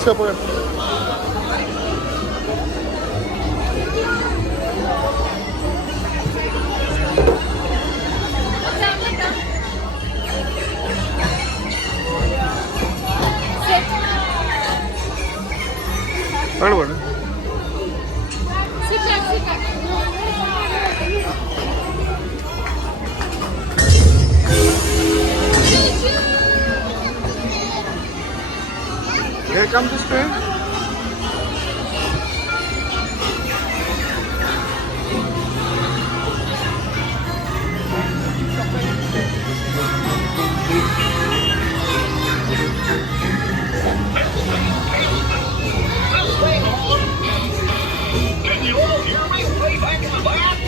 Isa po yan. Ano ba na? Sikat, sikat. Here comes the spoon. Can you all hear me way back in the back?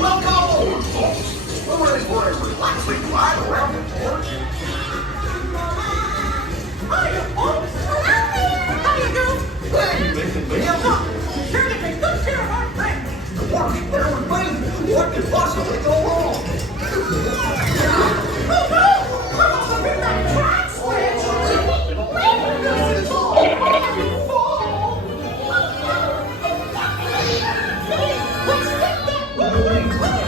Welcome, folks. We're ready for a relaxing ride around the porch. Hiya, folks. How you doing? Hey, Miss and Ma'am. Sure to take good care of our friends. The porch, everything. What could possibly go wrong? Oh, no! We're off the midnight track switch. This is all my fault. Let's take that runaway car.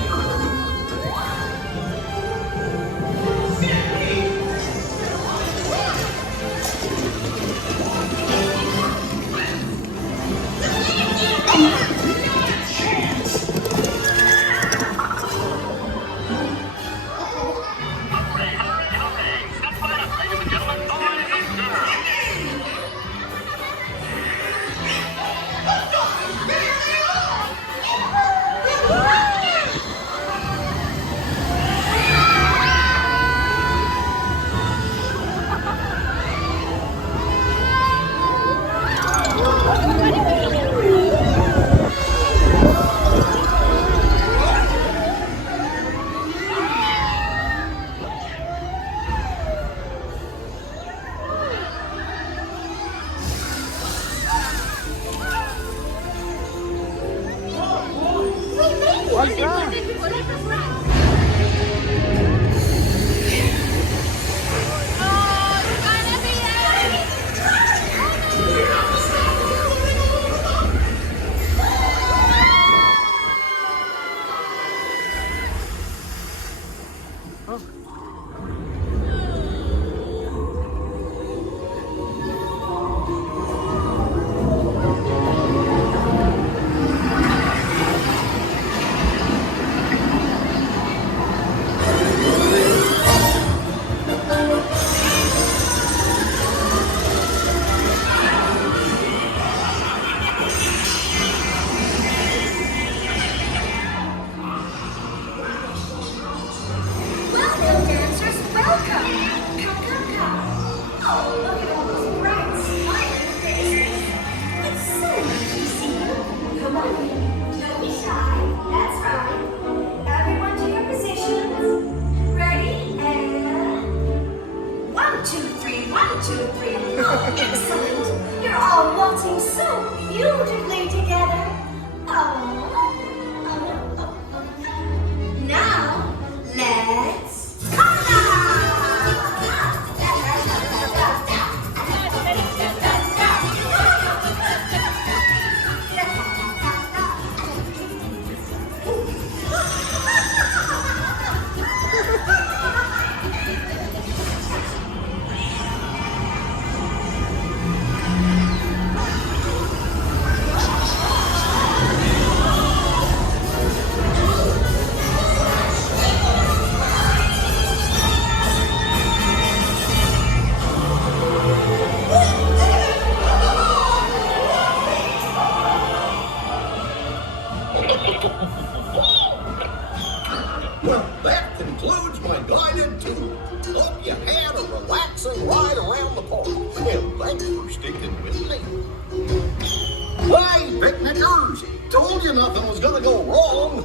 What's that? Welcome, dancers, welcome! Come, come, come. Oh, look at all those bright, smiling faces. It's so nice to see you. Come on in. Don't be shy. That's right. Everyone to your positions. Ready? And 1, 2, 3, 1, 2, 3. Oh, excellent. You're all waltzing so beautifully together. Oh. Now, let's Well, that concludes my guided tour. Hope you had a relaxing ride around the park. And thanks for sticking with me. Hey, picnickers! Told you nothing was gonna go wrong.